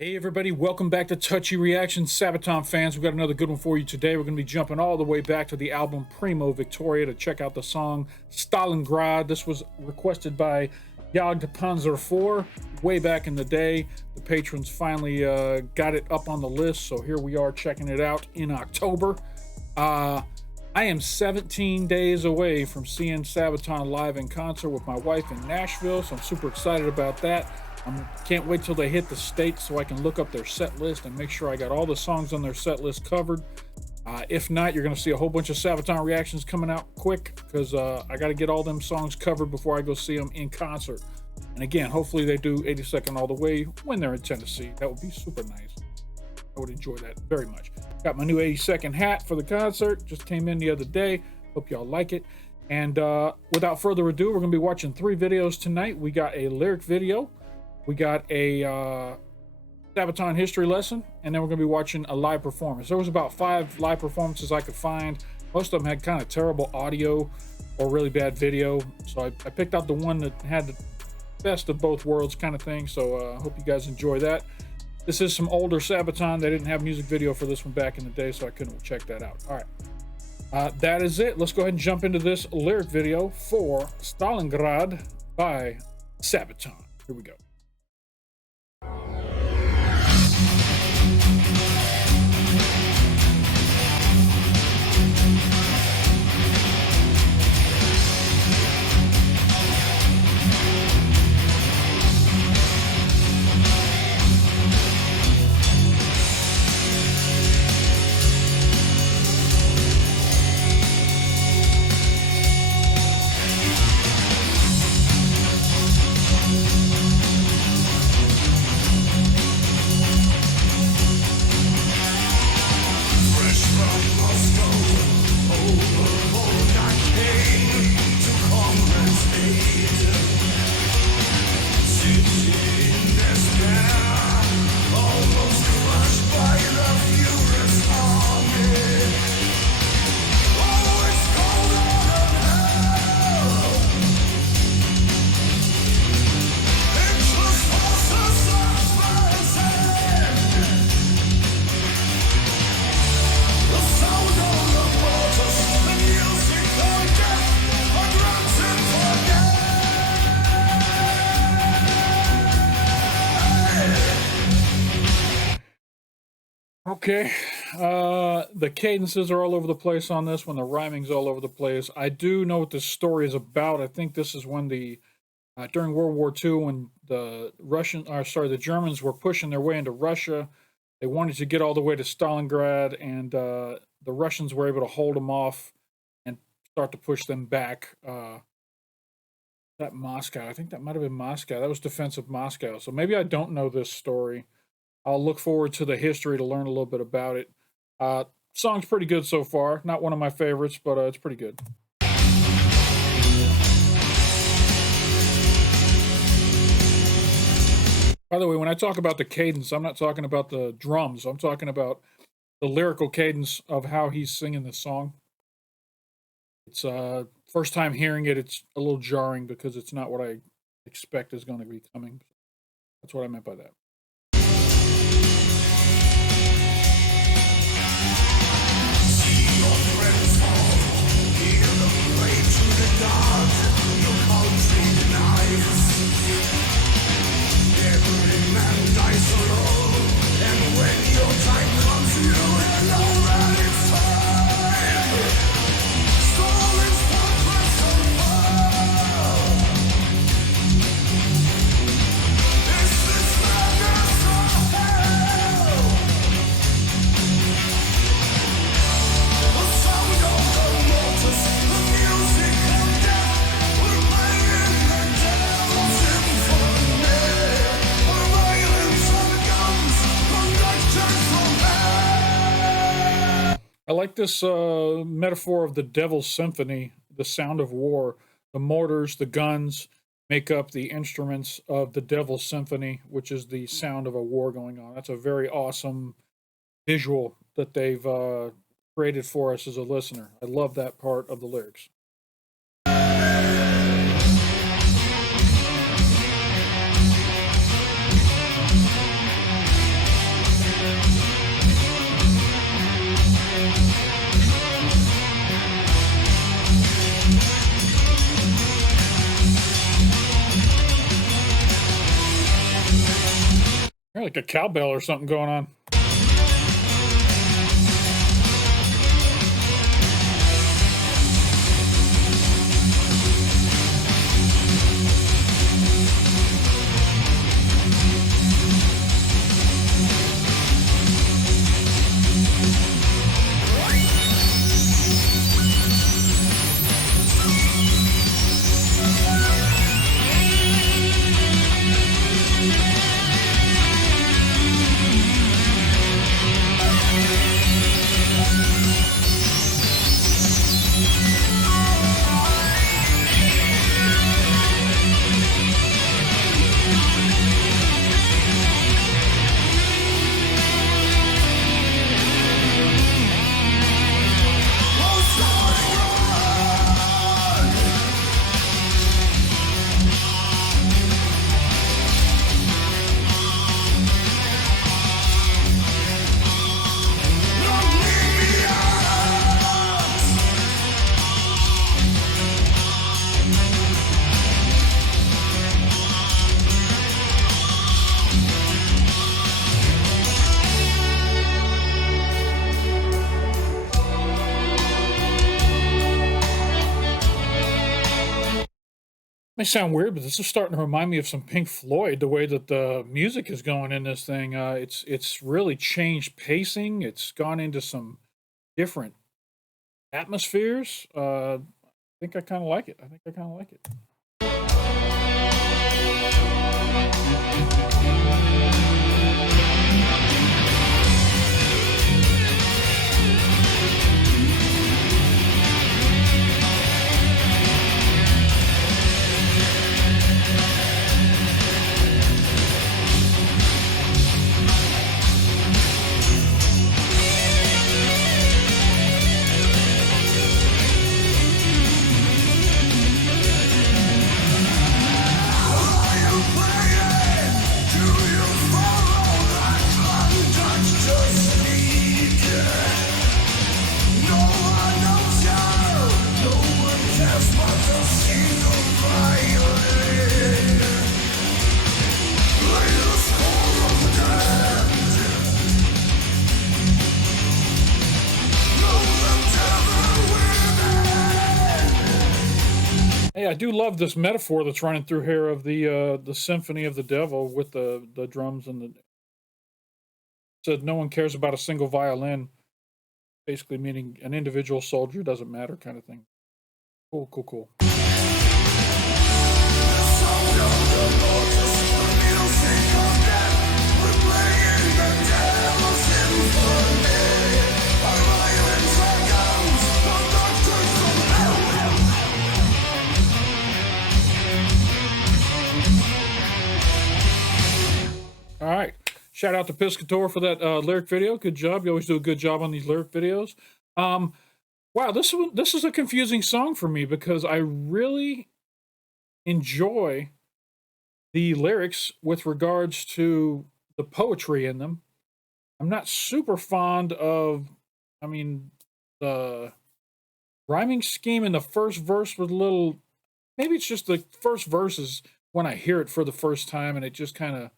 Hey everybody, welcome back to Touchy Reactions, Sabaton fans. We've got another good one for you today. We're going to be jumping all the way back to the album Primo Victoria to check out the song Stalingrad. This was requested by Jagd Panzer 4 way back in the day. The patrons finally got it up on the list, so here we are checking it out in October. I am 17 days away from seeing Sabaton live in concert with my wife in Nashville, so I'm super excited about that. Can't wait till they hit the States so I can look up their set list and make sure I got all the songs on their set list covered. If not, you're going to see a whole bunch of Sabaton reactions coming out quick because I got to get all them songs covered before I go see them in concert. And again, hopefully they do 82nd All the Way when they're in Tennessee. That would be super nice. I would enjoy that very much. Got my new 82nd hat for the concert. Just came in the other day. Hope y'all like it. And without further ado, we're going to be watching 3 videos tonight. We got a lyric video. We got a Sabaton History Lesson, and then we're going to be watching a live performance. There was about 5 live performances I could find. Most of them had kind of terrible audio or really bad video, so I picked out the one that had the best of both worlds kind of thing, so I hope you guys enjoy that. This is some older Sabaton. They didn't have music video for this one back in the day, so I couldn't check that out. All right, that is it. Let's go ahead and jump into this lyric video for Stalingrad by Sabaton. Here we go. Okay, the cadences are all over the place on this one. The rhyming's all over the place. I do know what this story is about. I think this is when during World War II, when the Germans were pushing their way into Russia. They wanted to get all the way to Stalingrad, and the Russians were able to hold them off and start to push them back. That Moscow, I think that might have been Moscow. That was defensive Moscow. So maybe I don't know this story. I'll look forward to the history to learn a little bit about it. Song's pretty good so far. Not one of my favorites, but it's pretty good. By the way, when I talk about the cadence, I'm not talking about the drums. I'm talking about the lyrical cadence of how he's singing the song. It's first time hearing it, it's a little jarring because it's not what I expect is going to be coming. That's what I meant by that. I like this metaphor of the Devil's Symphony, the sound of war. The mortars, the guns make up the instruments of the Devil's Symphony, which is the sound of a war going on. That's a very awesome visual that they've created for us as a listener. I love that part of the lyrics. Like a cowbell or something going on. May sound weird, but this is starting to remind me of some Pink Floyd. The way that the music is going in this thing, it's really changed pacing. It's gone into some different atmospheres. I think I kind of like it. I think I kind of like it. Hey, I do love this metaphor that's running through here of the symphony of the devil with the drums and the said no one cares about a single violin, basically meaning an individual soldier doesn't matter kind of thing. Cool, cool, cool. All right. Shout out to Piscator for that lyric video. Good job. You always do a good job on these lyric videos. Wow, this is a confusing song for me because I really enjoy the lyrics with regards to the poetry in them. I'm not super fond of, I mean, the rhyming scheme in the first verse was a little, maybe it's just the first verses when I hear it for the first time and it just kind of,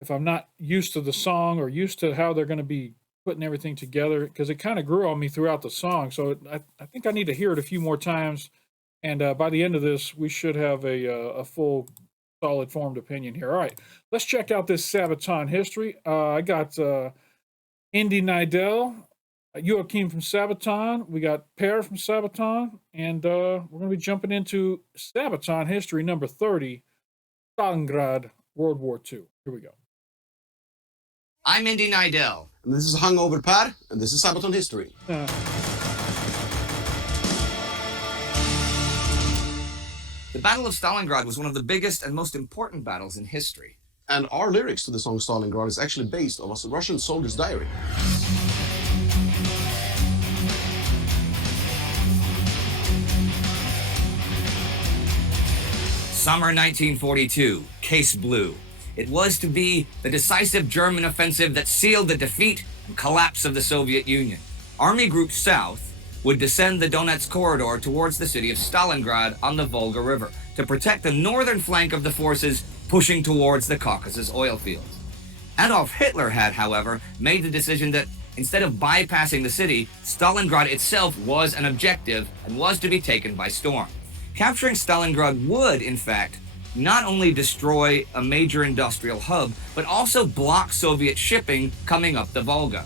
if I'm not used to the song or used to how they're going to be putting everything together, because it kind of grew on me throughout the song. So I think I need to hear it a few more times. And by the end of this, we should have a full, solid formed opinion here. All right, let's check out this Sabaton history. I got Indy Nidell, Joachim from Sabaton. We got Per from Sabaton. And we're going to be jumping into Sabaton history number 30, Stalingrad, World War II. Here we go. I'm Indy Nidell. And this is Hungover Per, and this is Sabaton History. The Battle of Stalingrad was one of the biggest and most important battles in history. And our lyrics to the song Stalingrad is actually based on a Russian soldier's diary. Summer 1942, Case Blue. It was to be the decisive German offensive that sealed the defeat and collapse of the Soviet Union. Army Group South would descend the Donetsk corridor towards the city of Stalingrad on the Volga River to protect the northern flank of the forces pushing towards the Caucasus oil fields. Adolf Hitler had, however, made the decision that instead of bypassing the city, Stalingrad itself was an objective and was to be taken by storm. Capturing Stalingrad would, in fact, not only destroy a major industrial hub, but also block Soviet shipping coming up the Volga.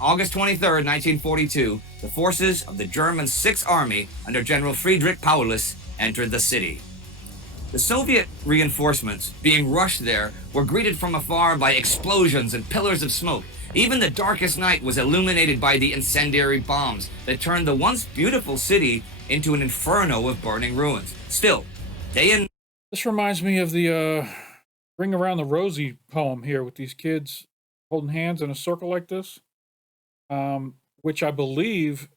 August 23, 1942, the forces of the German Sixth Army under General Friedrich Paulus entered the city. The Soviet reinforcements being rushed there were greeted from afar by explosions and pillars of smoke. Even the darkest night was illuminated by the incendiary bombs that turned the once beautiful city into an inferno of burning ruins. Still, day and This reminds me of the Ring Around the Rosie poem here with these kids holding hands in a circle like this, which I believe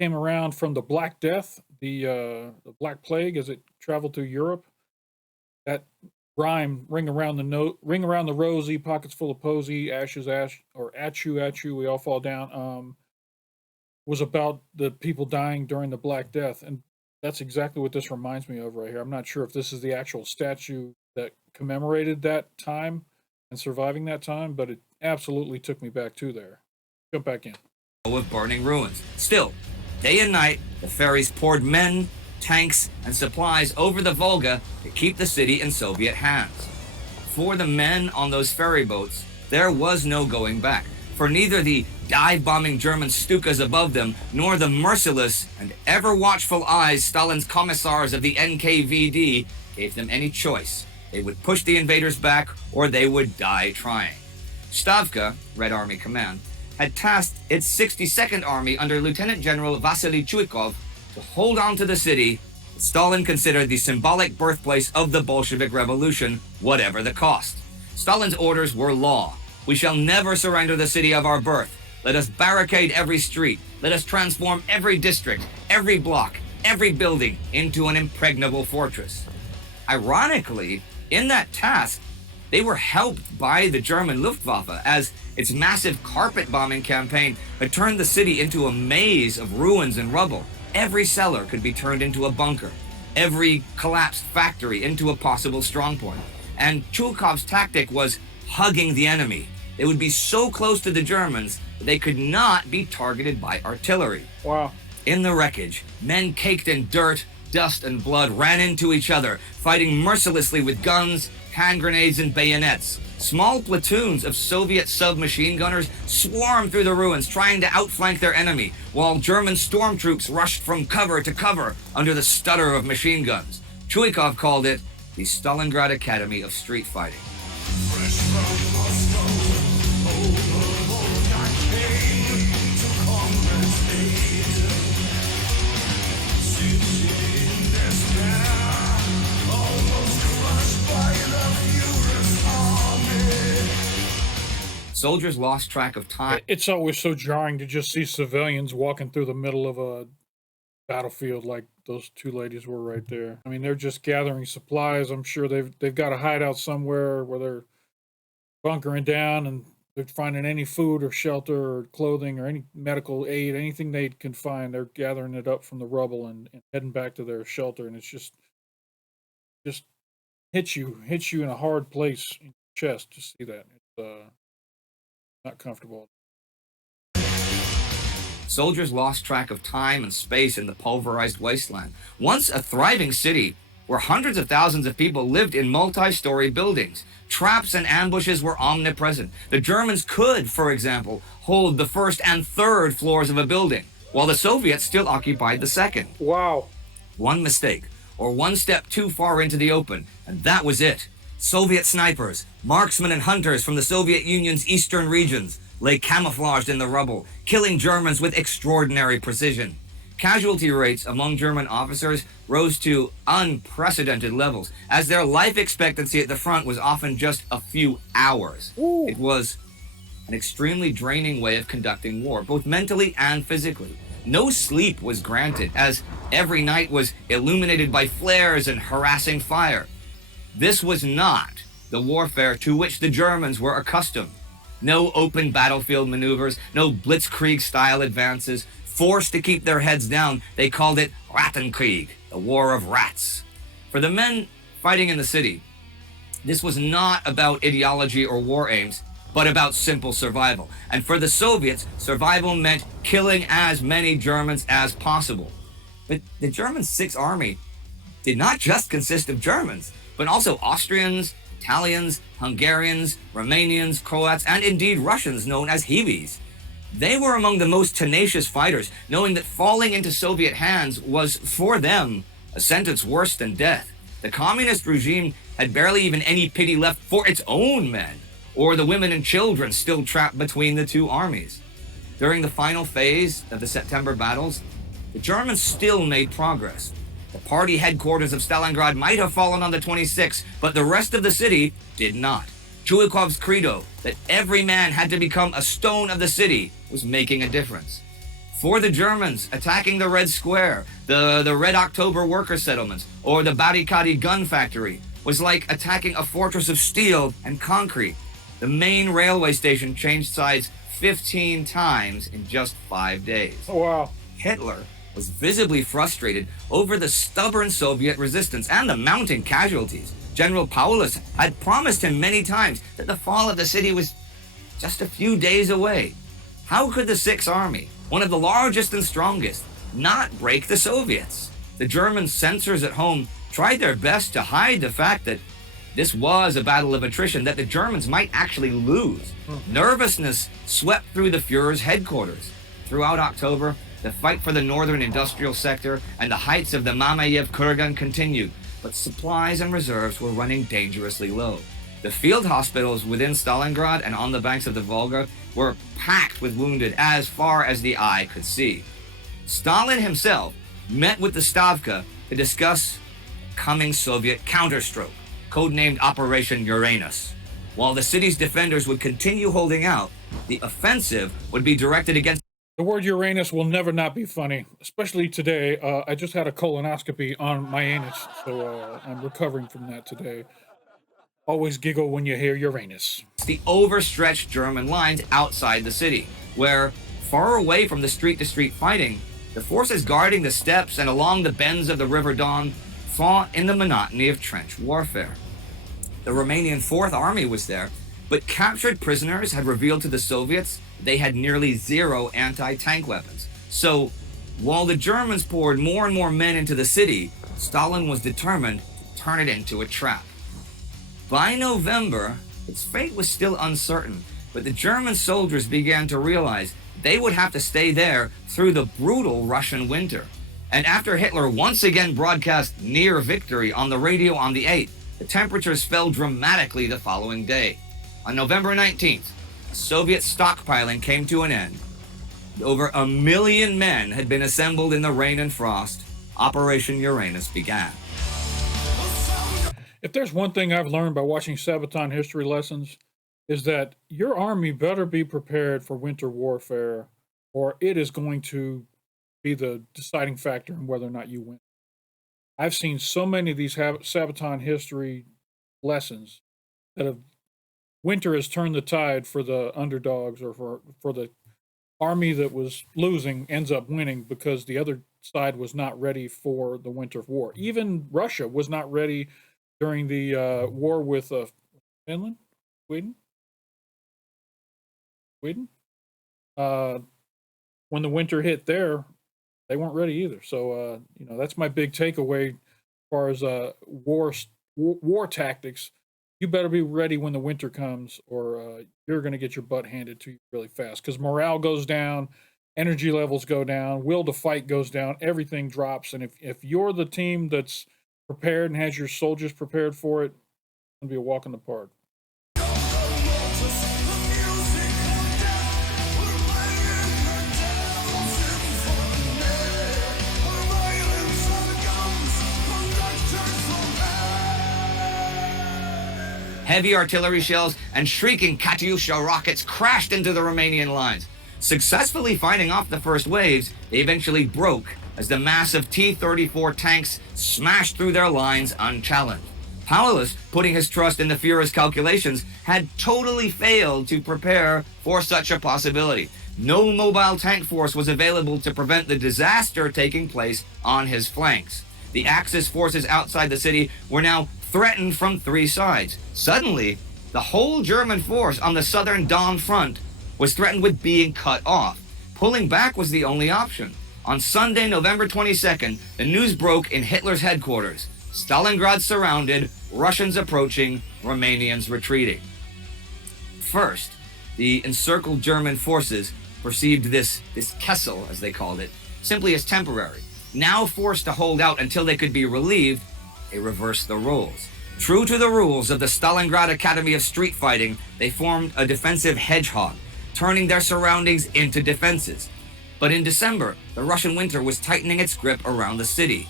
came around from the Black Death, the Black Plague, as it traveled through Europe. That rhyme, ring around the rosy, pockets full of posy, ashes, or at you, we all fall down, was about the people dying during the Black Death. And that's exactly what this reminds me of right here. I'm not sure if this is the actual statue that commemorated that time and surviving that time, but it absolutely took me back to there. Jump back in. of burning ruins. Still, day and night, the ferries poured men, tanks, and supplies over the Volga to keep the city in Soviet hands. For the men on those ferry boats, there was no going back, for neither the dive-bombing German Stukas above them, nor the merciless and ever-watchful eyes Stalin's commissars of the NKVD gave them any choice. They would push the invaders back, or they would die trying. Stavka, Red Army Command, had tasked its 62nd Army under Lieutenant General Vasily Chuikov to hold on to the city that Stalin considered the symbolic birthplace of the Bolshevik Revolution, whatever the cost. Stalin's orders were law. We shall never surrender the city of our birth. Let us barricade every street. Let us transform every district, every block, every building into an impregnable fortress. Ironically, in that task, they were helped by the German Luftwaffe, as its massive carpet bombing campaign had turned the city into a maze of ruins and rubble. Every cellar could be turned into a bunker, every collapsed factory into a possible strongpoint. And Chuikov's tactic was hugging the enemy. They would be so close to the Germans that they could not be targeted by artillery. Wow. In the wreckage, men caked in dirt, dust, and blood ran into each other, fighting mercilessly with guns, hand grenades, and bayonets. Small platoons of Soviet submachine gunners swarmed through the ruins, trying to outflank their enemy, while German stormtroops rushed from cover to cover under the stutter of machine guns. Chuikov called it the Stalingrad Academy of Street Fighting. Soldiers lost track of time. It's always so jarring to just see civilians walking through the middle of a battlefield like those two ladies were right there. I mean, they're just gathering supplies. I'm sure they've got a hideout somewhere where they're bunkering down, and they're finding any food or shelter or clothing or any medical aid, anything they can find. They're gathering it up from the rubble and heading back to their shelter. And it's just hits you in a hard place in your chest to see that. It's not comfortable. Soldiers lost track of time and space in the pulverized wasteland. Once a thriving city where hundreds of thousands of people lived in multi-story buildings, traps and ambushes were omnipresent. The Germans could, for example, hold the first and third floors of a building, while the Soviets still occupied the second. Wow. One mistake, or one step too far into the open, and that was it. Soviet snipers, marksmen and hunters from the Soviet Union's eastern regions lay camouflaged in the rubble, killing Germans with extraordinary precision. Casualty rates among German officers rose to unprecedented levels, as their life expectancy at the front was often just a few hours. Ooh. It was an extremely draining way of conducting war, both mentally and physically. No sleep was granted, as every night was illuminated by flares and harassing fire. This was not the warfare to which the Germans were accustomed. No open battlefield maneuvers, no blitzkrieg-style advances. Forced to keep their heads down, they called it Rattenkrieg, the war of rats. For the men fighting in the city, this was not about ideology or war aims, but about simple survival. And for the Soviets, survival meant killing as many Germans as possible. But the German Sixth Army did not just consist of Germans, but also Austrians, Italians, Hungarians, Romanians, Croats, and indeed Russians known as Heavies. They were among the most tenacious fighters, knowing that falling into Soviet hands was, for them, a sentence worse than death. The communist regime had barely even any pity left for its own men, or the women and children still trapped between the two armies. During the final phase of the September battles, the Germans still made progress. The party headquarters of Stalingrad might have fallen on the 26th, but the rest of the city did not. Chuikov's credo that every man had to become a stone of the city was making a difference. For the Germans, attacking the Red Square, the Red October worker settlements, or the Barikadi gun factory was like attacking a fortress of steel and concrete. The main railway station changed sides 15 times in just 5 days. Oh, wow. Hitler was visibly frustrated over the stubborn Soviet resistance and the mounting casualties. General Paulus had promised him many times that the fall of the city was just a few days away. How could the Sixth Army, one of the largest and strongest, not break the Soviets? The German censors at home tried their best to hide the fact that this was a battle of attrition, that the Germans might actually lose. Nervousness swept through the Fuhrer's headquarters. Throughout October, the fight for the northern industrial sector and the heights of the Mamayev Kurgan continued, but supplies and reserves were running dangerously low. The field hospitals within Stalingrad and on the banks of the Volga were packed with wounded as far as the eye could see. Stalin himself met with the Stavka to discuss coming Soviet counterstroke, codenamed Operation Uranus. While the city's defenders would continue holding out, the offensive would be directed against. The word Uranus will never not be funny, especially today. I just had a colonoscopy on my anus, so I'm recovering from that today. Always giggle when you hear Uranus. The overstretched German lines outside the city, where, far away from the street-to-street fighting, the forces guarding the steppes and along the bends of the River Don fought in the monotony of trench warfare. The Romanian Fourth Army was there, but captured prisoners had revealed to the Soviets they had nearly zero anti-tank weapons. So, while the Germans poured more and more men into the city, Stalin was determined to turn it into a trap. By November, its fate was still uncertain, but the German soldiers began to realize they would have to stay there through the brutal Russian winter. And after Hitler once again broadcast near victory on the radio on the 8th, the temperatures fell dramatically the following day. On November 19th, Soviet stockpiling came to an end. Over 1 million men had been assembled in the rain and frost. Operation Uranus began. If there's one thing I've learned by watching Sabaton History Lessons, is that your army better be prepared for winter warfare, or it is going to be the deciding factor in whether or not you win. I've seen so many of these Sabaton History Lessons that have winter has turned the tide for the underdogs, or for the army that was losing ends up winning because the other side was not ready for the winter war. Even Russia was not ready during the war with Finland, Sweden. When the winter hit there, they weren't ready either. So that's my big takeaway as far as war tactics. You better be ready when the winter comes, or you're going to get your butt handed to you really fast, because morale goes down, energy levels go down, will to fight goes down, everything drops. And if you're the team that's prepared and has your soldiers prepared for it, it's going to be a walk in the park. Heavy artillery shells and shrieking Katyusha rockets crashed into the Romanian lines. Successfully fighting off the first waves, they eventually broke as the massive T-34 tanks smashed through their lines unchallenged. Paulus, putting his trust in the Führer's calculations, had totally failed to prepare for such a possibility. No mobile tank force was available to prevent the disaster taking place on his flanks. The Axis forces outside the city were now threatened from 3 sides. Suddenly, The whole German force on the southern Don front was threatened with being cut off. Pulling back was the only option. On Sunday, November 22nd, the news broke in Hitler's headquarters. Stalingrad surrounded, Russians approaching, Romanians retreating. First, the encircled German forces perceived this Kessel, as they called it, simply as temporary. Now forced to hold out until they could be relieved, they reversed the roles. True to the rules of the Stalingrad Academy of Street Fighting, they formed a defensive hedgehog, turning their surroundings into defenses. But in December, the Russian winter was tightening its grip around the city,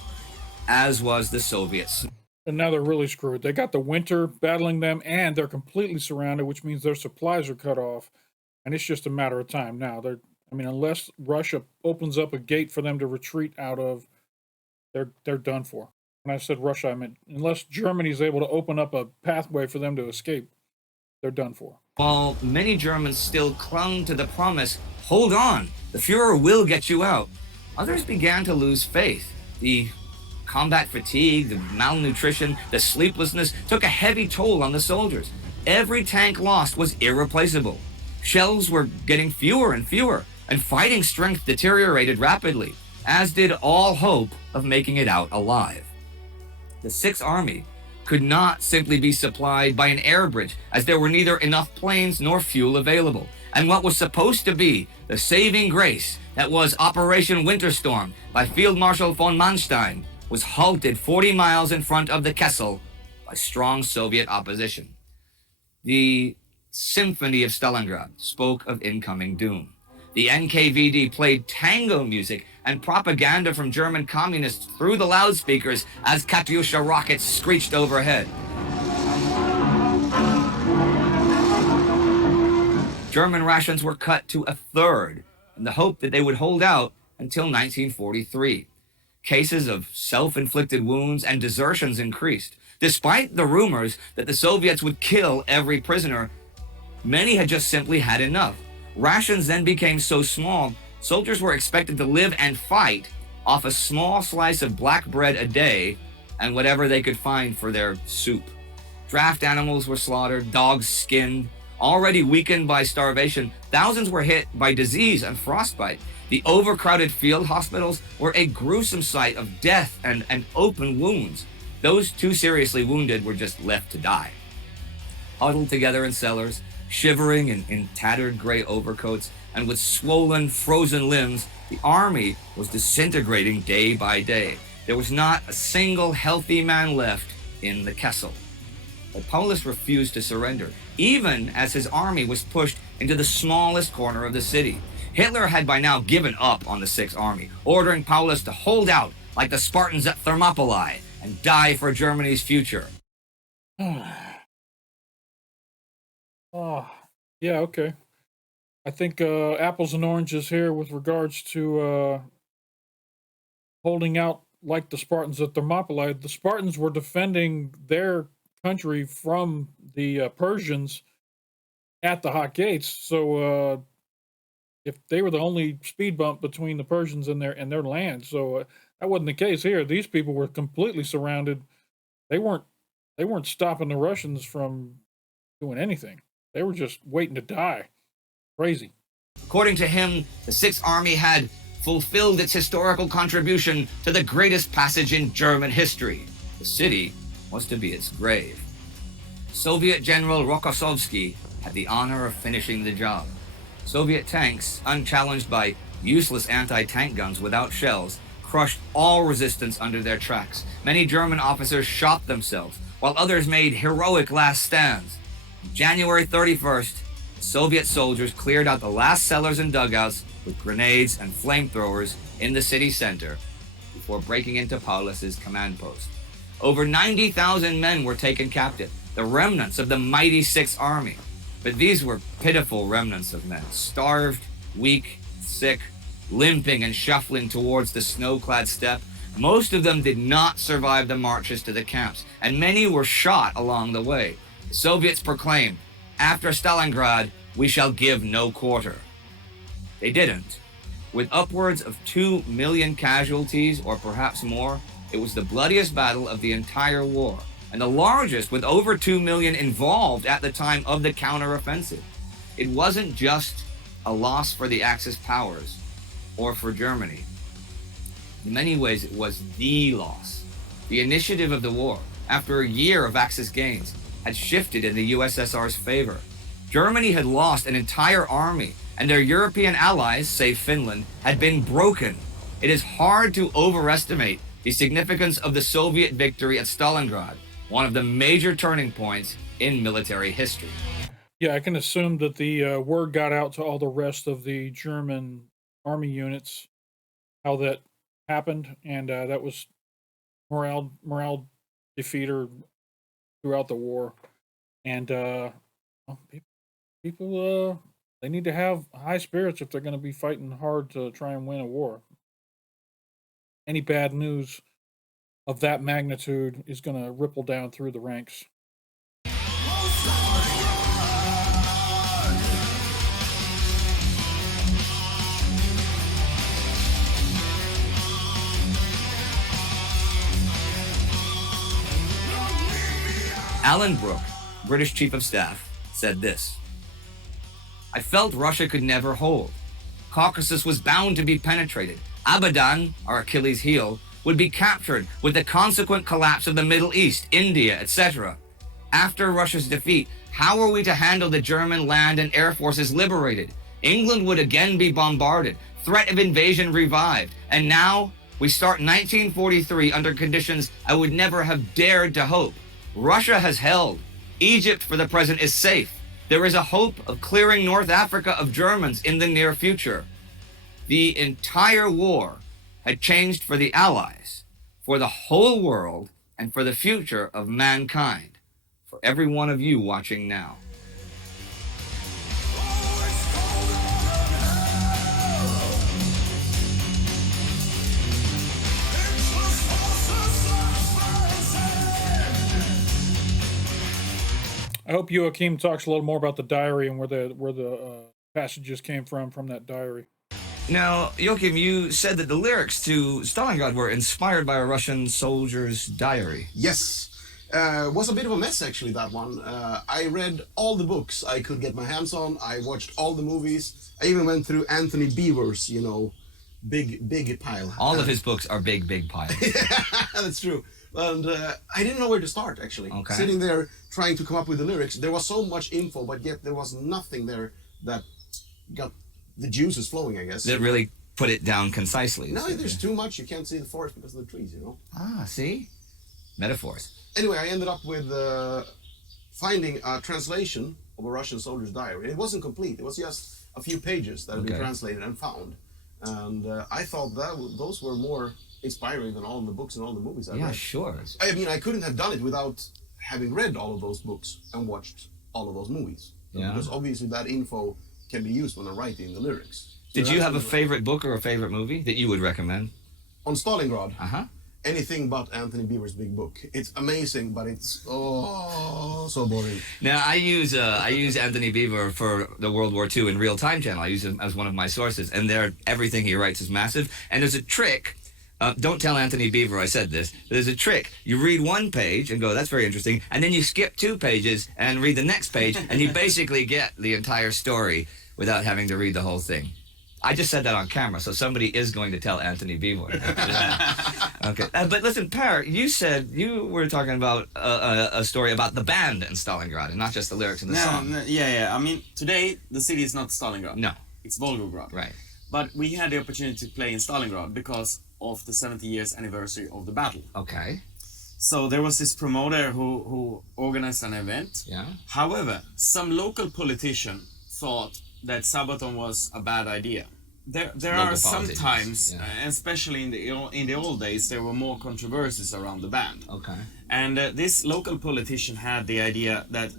as was the Soviets. And now they're really screwed. They got the winter battling them, and they're completely surrounded, which means their supplies are cut off. And it's just a matter of time now. Unless Russia opens up a gate for them to retreat out of, they're done for. When I said Russia, I meant unless Germany is able to open up a pathway for them to escape, they're done for. While many Germans still clung to the promise, hold on, the Fuhrer will get you out, others began to lose faith. The combat fatigue, the malnutrition, the sleeplessness took a heavy toll on the soldiers. Every tank lost was irreplaceable. Shells were getting fewer and fewer, and fighting strength deteriorated rapidly, as did all hope of making it out alive. The Sixth Army could not simply be supplied by an air bridge, as there were neither enough planes nor fuel available. And what was supposed to be the saving grace that was Operation Winterstorm by Field Marshal von Manstein was halted 40 miles in front of the Kessel by strong Soviet opposition. The Symphony of Stalingrad spoke of incoming doom. The NKVD played tango music and propaganda from German communists through the loudspeakers as Katyusha rockets screeched overhead. German rations were cut to a third in the hope that they would hold out until 1943. Cases of self-inflicted wounds and desertions increased. Despite the rumors that the Soviets would kill every prisoner, many had just simply had enough. Rations then became so small, soldiers were expected to live and fight off a small slice of black bread a day and whatever they could find for their soup. Draft animals were slaughtered, dogs skinned. Already weakened by starvation, thousands were hit by disease and frostbite. The overcrowded field hospitals were a gruesome sight of death and open wounds. Those too seriously wounded were just left to die. Huddled together in cellars, shivering in tattered gray overcoats, and with swollen, frozen limbs, the army was disintegrating day by day. There was not a single healthy man left in the Kessel. But Paulus refused to surrender, even as his army was pushed into the smallest corner of the city. Hitler had by now given up on the Sixth Army, ordering Paulus to hold out like the Spartans at Thermopylae and die for Germany's future. Oh, yeah, okay. I think apples and oranges here with regards to holding out like the Spartans at Thermopylae. The Spartans were defending their country from the Persians at the Hot Gates. So if they were the only speed bump between the Persians and their land, so that wasn't the case here. These people were completely surrounded. They weren't stopping the Russians from doing anything. They were just waiting to die. Crazy. According to him, the Sixth Army had fulfilled its historical contribution to the greatest passage in German history. The city was to be its grave. Soviet General Rokossovsky had the honor of finishing the job. Soviet tanks, unchallenged by useless anti-tank guns without shells, crushed all resistance under their tracks. Many German officers shot themselves, while others made heroic last stands. On January 31st, Soviet soldiers cleared out the last cellars and dugouts with grenades and flamethrowers in the city center before breaking into Paulus's command post. Over 90,000 men were taken captive, the remnants of the mighty Sixth Army. But these were pitiful remnants of men, starved, weak, sick, limping and shuffling towards the snow-clad steppe. Most of them did not survive the marches to the camps, and many were shot along the way. The Soviets proclaimed, "After Stalingrad, we shall give no quarter." They didn't. With upwards of 2 million casualties, or perhaps more, it was the bloodiest battle of the entire war, and the largest with over 2 million involved at the time of the counteroffensive. It wasn't just a loss for the Axis powers or for Germany. In many ways, it was the loss. The initiative of the war, after a year of Axis gains, had shifted in the USSR's favor. Germany had lost an entire army, and their European allies, save Finland, had been broken. It is hard to overestimate the significance of the Soviet victory at Stalingrad, one of the major turning points in military history. Yeah, I can assume that the word got out to all the rest of the German army units how that happened, and that was morale defeater throughout the war. And well, people they need to have high spirits if they're going to be fighting hard to try and win a war. Any bad news of that magnitude is going to ripple down through the ranks. Alan Brooke, British Chief of Staff, said this: "I felt Russia could never hold. Caucasus was bound to be penetrated. Abadan, our Achilles heel, would be captured with the consequent collapse of the Middle East, India, etc. After Russia's defeat, how are we to handle the German land and air forces liberated? England would again be bombarded, threat of invasion revived, and now we start 1943 under conditions I would never have dared to hope. Russia has held. Egypt, for the present, is safe. There is a hope of clearing North Africa of Germans in the near future." The entire war had changed for the Allies, for the whole world, and for the future of mankind, for every one of you watching now. I hope Joachim talks a little more about the diary and where the passages came from that diary. Now, Joachim, you said that the lyrics to Stalingrad were inspired by a Russian soldier's diary. Yes. Was a bit of a mess, actually, that one. I read all the books I could get my hands on. I watched all the movies. I even went through Anthony Beevor's, big pile. All of his books are big piles. That's true. And I didn't know where to start, actually. Okay. Sitting there trying to come up with the lyrics. There was so much info, but yet there was nothing there that got the juices flowing, I guess. That really put it down concisely. No, there's too much. You can't see the forest because of the trees, Ah, see? Metaphors. Anyway, I ended up with finding a translation of a Russian soldier's diary. It wasn't complete. It was just a few pages that had been translated and found. And I thought those were more inspiring than all the books and all the movies I read. Yeah, sure. I mean, I couldn't have done it without having read all of those books and watched all of those movies. Yeah. Because obviously that info can be used when I'm writing the lyrics. So Did you have a favorite book or a favorite movie that you would recommend? On Stalingrad, Uh-huh. anything but Anthony Beevor's big book. It's amazing, but it's so boring. Now, I use Anthony Beevor for the World War II in Real Time channel. I use him as one of my sources, and everything he writes is massive. And there's a trick. Don't tell Anthony Beevor I said this. There's a trick. You read one page and go, that's very interesting, and then you skip 2 pages and read the next page, and you basically get the entire story without having to read the whole thing. I just said that on camera, so somebody is going to tell Anthony Beevor. Okay. But listen, Per, you said you were talking about a story about the band in Stalingrad and not just the lyrics in the song. Yeah. I mean, today the city is not Stalingrad. No. It's Volgograd. Right. But we had the opportunity to play in Stalingrad because of the 70 years anniversary of the battle. Okay. So there was this promoter who organized an event. Yeah. However, some local politician thought that Sabaton was a bad idea. There are Local sometimes, politicians, yeah. and especially in the old days, there were more controversies around the band. Okay. And this local politician had the idea that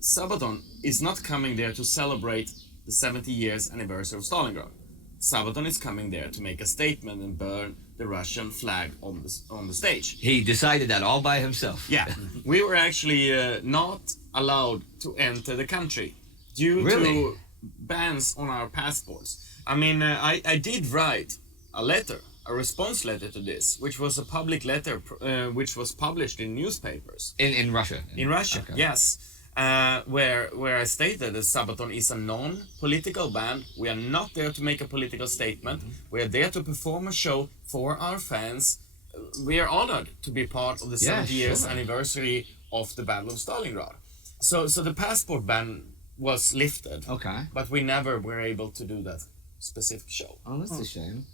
Sabaton is not coming there to celebrate the 70 years anniversary of Stalingrad. Sabaton is coming there to make a statement and burn the Russian flag on the stage. He decided that all by himself. Yeah, we were actually not allowed to enter the country due Really? to bans on our passports. I mean, I did write a letter a response letter to this, which was a public letter which was published in newspapers. In Russia? In Russia, Okay. yes. Where I stated that Sabaton is a non-political band. We are not there to make a political statement. We are there to perform a show for our fans. We are honored to be part of the 70 years anniversary of the Battle of Stalingrad. So the passport ban was lifted. Okay. But we never were able to do that specific show. Oh, that's a shame.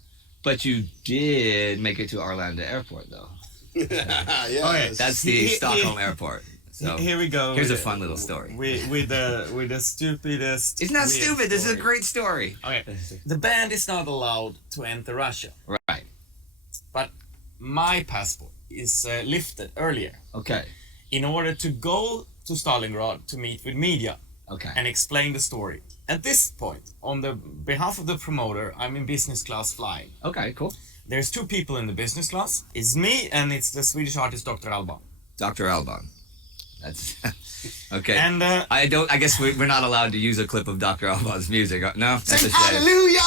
But you did make it to Arlanda Airport, though. Yeah. Okay. That's the Stockholm Airport. So Here we go. here's a fun little story. With the stupidest. It's not weird stupid. This is a story. great story. Okay. The band is not allowed to enter Russia, Right. but my passport is lifted earlier Okay. in order to go to Stalingrad to meet with media Okay. and explain the story. At this point, on the behalf of the promoter, I'm in business class flying. Okay, cool. There's two people in the business class. It's me and it's the Swedish artist Dr. Alban. Dr. Alban. That's okay. And I guess we're not allowed to use a clip of Dr. Alban's music. No, that's a shame. Hallelujah!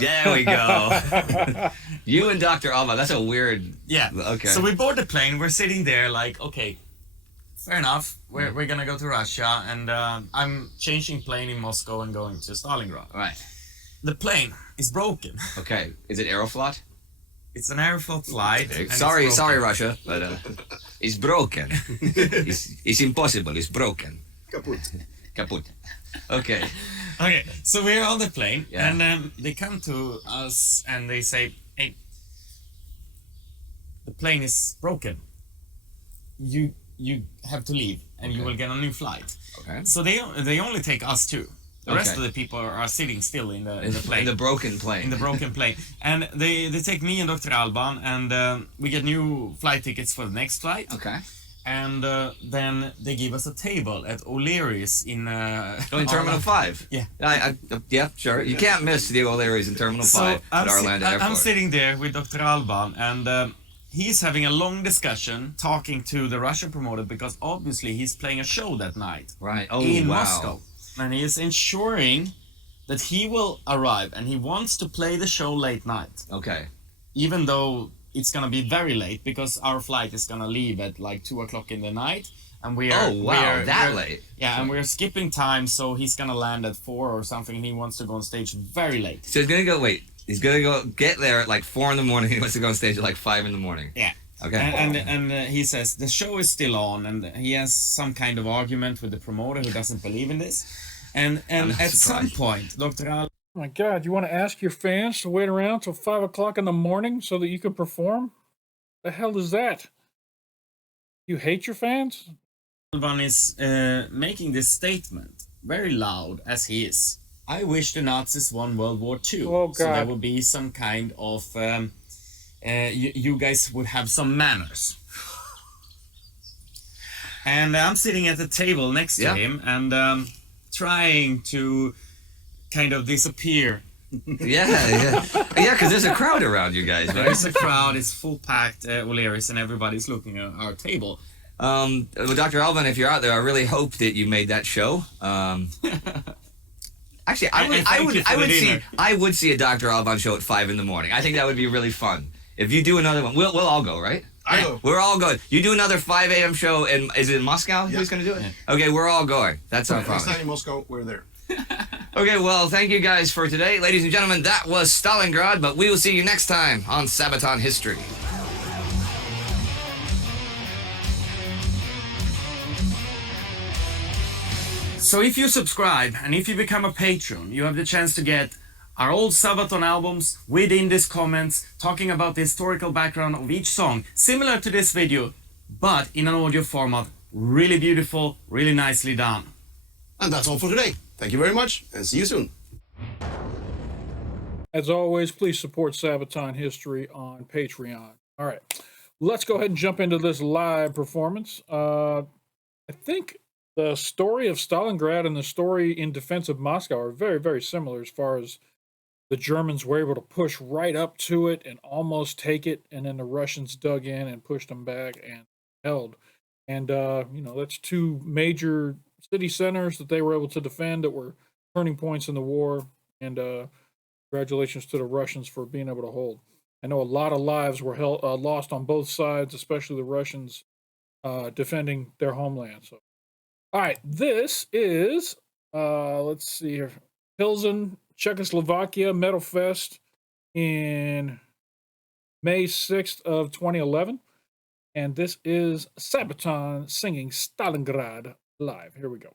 There we go. You and Dr. Alban. That's a weird. yeah. Okay. So we board the plane. We're sitting there like, okay, fair enough. We're gonna go to Russia, and I'm changing plane in Moscow and going to Stalingrad. All right. The plane is broken. Okay. Is it Aeroflot? It's an Aeroflot flight. and it's Sorry, broken. Russia, but it's broken. It's impossible. It's broken. Kaput. Kaput. Okay. Okay, so we're on the plane, Yeah. and they come to us and they say, "Hey, the plane is broken. You have to leave, and you Okay. will get a new flight." Okay. So they only take us two. The rest Okay. of the people are sitting still in the plane. In the broken plane. In the broken plane. And they take me and Dr. Alban, and we get new flight tickets for the next flight. Okay. And then they give us a table at O'Leary's in... In Terminal 5. Yeah. Yeah, sure. You can't miss the old areas in Terminal 5 at Arlanda Airport. I'm sitting there with Dr. Alban, and he's having a long discussion talking to the Russian promoter, because obviously he's playing a show that night Right. Oh, in wow. Moscow. And he is ensuring that he will arrive, and he wants to play the show late night. Okay. Even though it's gonna be very late, because our flight is gonna leave at like 2 o'clock in the night, and we are Oh, wow. That late. Yeah, and we're skipping time, so he's gonna land at 4 or something, and he wants to go on stage very late. So he's going to go, wait. He's going to go get there at like 4 in the morning. He wants to go on stage at like 5 in the morning. Yeah. Okay. And he says the show is still on, and he has some kind of argument with the promoter who doesn't believe in this. And not at some surprised. point, Dr. Al Oh my God, you want to ask your fans to wait around till 5 o'clock in the morning so that you can perform? The hell is that? You hate your fans? Alban is making this statement very loud as he is. I wish the Nazis won World War II. Oh, So there God. would be some kind of you guys would have some manners. And I'm sitting at the table next to Yeah. him, and trying to kind of disappear. Yeah. Because there's a crowd around you guys, right? There's a crowd, it's full packed O'Leary's, and everybody's looking at our table. Well, Dr. Alban, if you're out there, I really hope that you made that show. Actually, And thank you for the dinner. I would see a Dr. Alban show at 5 in the morning. I think that would be really fun. If you do another one, we'll all go, right? I go. We're all going. You do another 5 a.m. show, and is it in Moscow? Yeah. Who's going to do it? Okay, we're all going. That's our Next promise. time in Moscow, we're there. Okay, well, thank you guys for today. Ladies and gentlemen, that was Stalingrad, but we will see you next time on Sabaton History. So if you subscribe and if you become a patron, you have the chance to get our old Sabaton albums with in-this comments talking about the historical background of each song, similar to this video, but in an audio format. Really beautiful, really nicely done. And that's all for today. Thank you very much, and see you soon. As always, please support Sabaton History on Patreon. All right, let's go ahead and jump into this live performance. I think the story of Stalingrad and the story in defense of Moscow are very, very similar as far as the Germans were able to push right up to it and almost take it, and then the Russians dug in and pushed them back and held. And, that's two major city centers that they were able to defend that were turning points in the war. And congratulations to the Russians for being able to hold. I know a lot of lives were lost on both sides, especially the Russians defending their homeland. So, all right, this is let's see here, Pilsen, Czechoslovakia Metal Fest in May 6th of 2011. And this is Sabaton singing Stalingrad live. Here we go.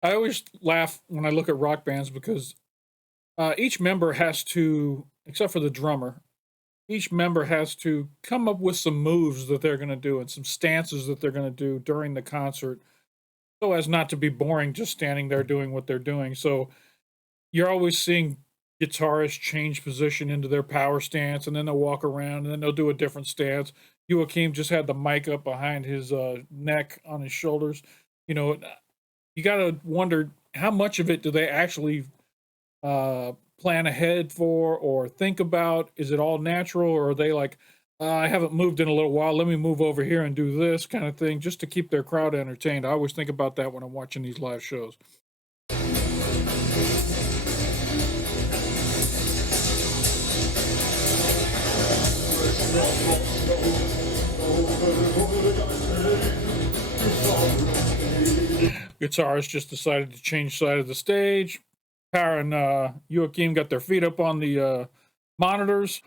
I always laugh when I look at rock bands because each member has to, except for the drummer, each member has to come up with some moves that they're going to do and some stances that they're going to do during the concert so as not to be boring just standing there doing what they're doing. So you're always seeing guitarists change position into their power stance, and then they'll walk around and then they'll do a different stance. Joachim just had the mic up behind his neck on his shoulders. You know, you got to wonder how much of it do they actually plan ahead for or think about? Is it all natural, or are they like, I haven't moved in a little while, let me move over here and do this kind of thing just to keep their crowd entertained? I always think about that when I'm watching these live shows. Guitarist just decided to change side of the stage. Power and Joachim got their feet up on the monitors.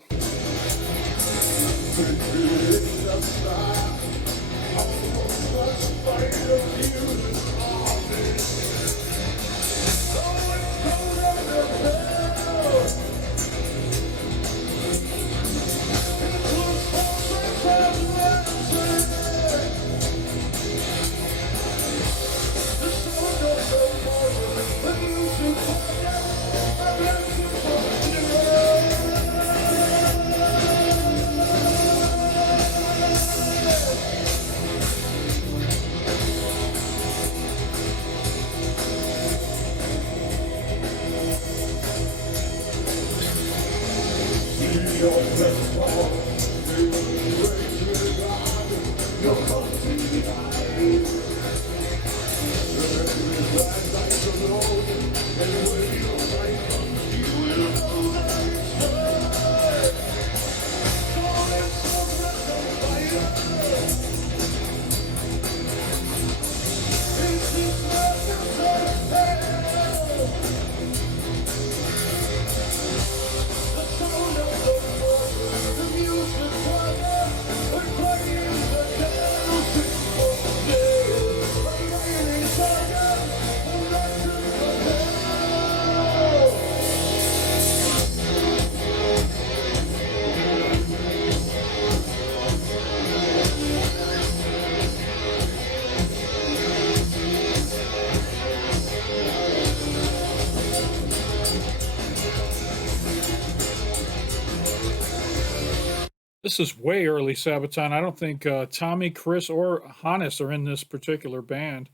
This is way early Sabaton. I don't think Tommy, Chris, or Hannes are in this particular band.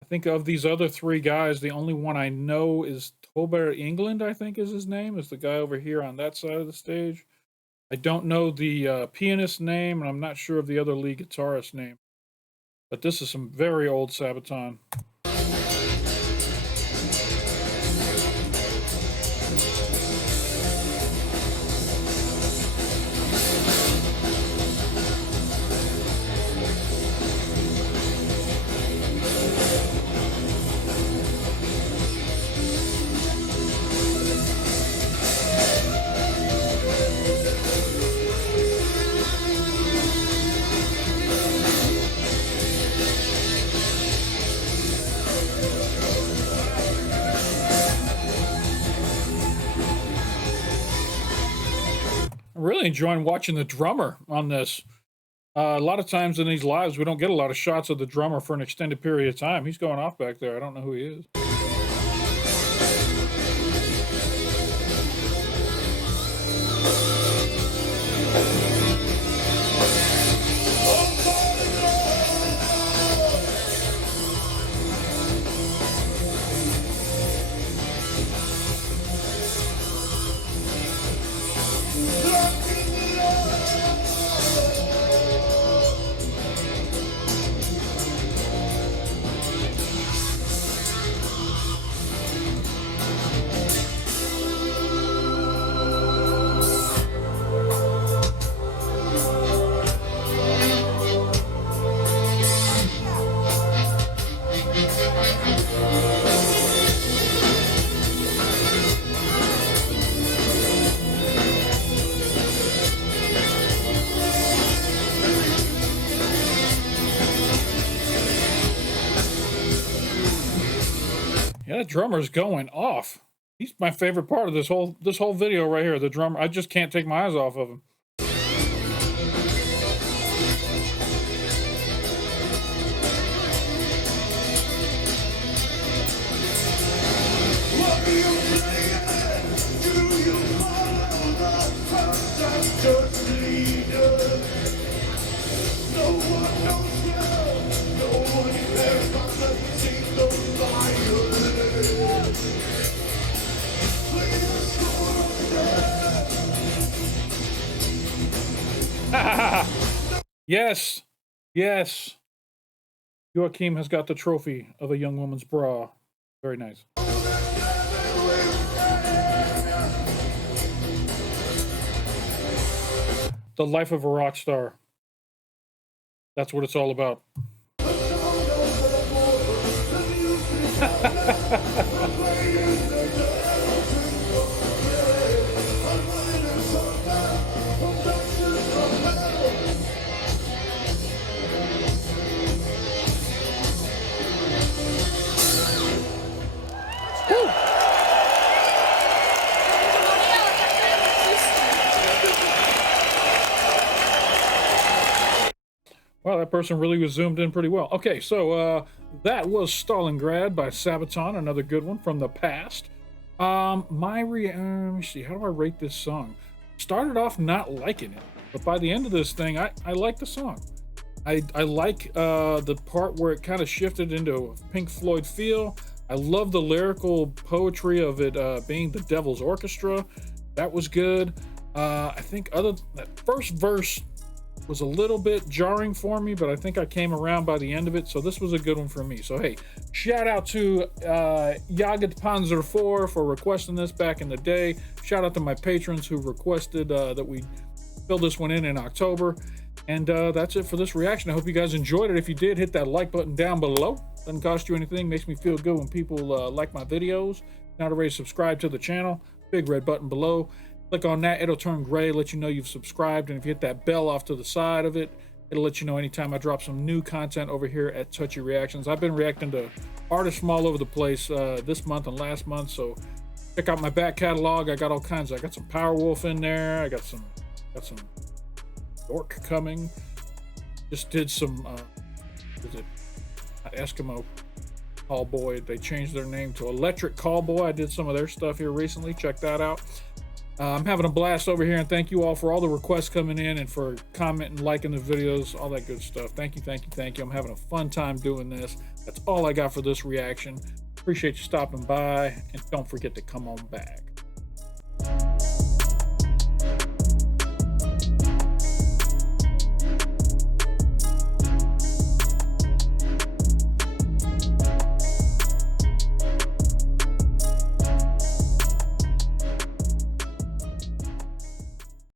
I think of these other three guys, the only one I know is Tober England, I think is his name, is the guy over here on that side of the stage. I don't know the pianist's name, and I'm not sure of the other lead guitarist's name. But this is some very old Sabaton. Really enjoying watching the drummer on this. A lot of times in these lives, we don't get a lot of shots of the drummer for an extended period of time. He's going off back there. I don't know who he is. Yeah, that drummer's going off. He's my favorite part of this whole video right here. The drummer, I just can't take my eyes off of him. Yes, yes. Joachim has got the trophy of a young woman's bra. Very nice. The life of a rock star. That's what it's all about. Wow, that person really was zoomed in pretty well. Okay, so that was Stalingrad by Sabaton, another good one from the past. Let me see, how do I rate this song? Started off not liking it, but by the end of this thing, I like the song. I like the part where it kind of shifted into a Pink Floyd feel. I love the lyrical poetry of it being the Devil's Orchestra. That was good. I think that first verse was a little bit jarring for me, but I think I came around by the end of it, so this was a good one for me. So hey, shout out to Jagd Panzer 4 for requesting this back in the day. Shout out to my patrons who requested that we fill this one in October. And that's it for this reaction. I hope you guys enjoyed it. If you did, hit that like button down below. Doesn't cost you anything. Makes me feel good when people like my videos. Not already subscribe to the channel, big red button below. Click on that, it'll turn gray, let you know you've subscribed, and if you hit that bell off to the side of it, it'll let you know anytime I drop some new content over here at Touchy Reactions. I've been reacting to artists from all over the place this month and last month, so check out my back catalog. I got all kinds. I got some Powerwolf in there. I got some York coming. Just did some Eskimo Callboy. They changed their name to Electric Callboy. I did some of their stuff here recently. Check that out. I'm having a blast over here, and thank you all for all the requests coming in and for commenting, liking the videos, all that good stuff. Thank you, thank you, thank you. I'm having a fun time doing this. That's all I got for this reaction. Appreciate you stopping by, and don't forget to come on back.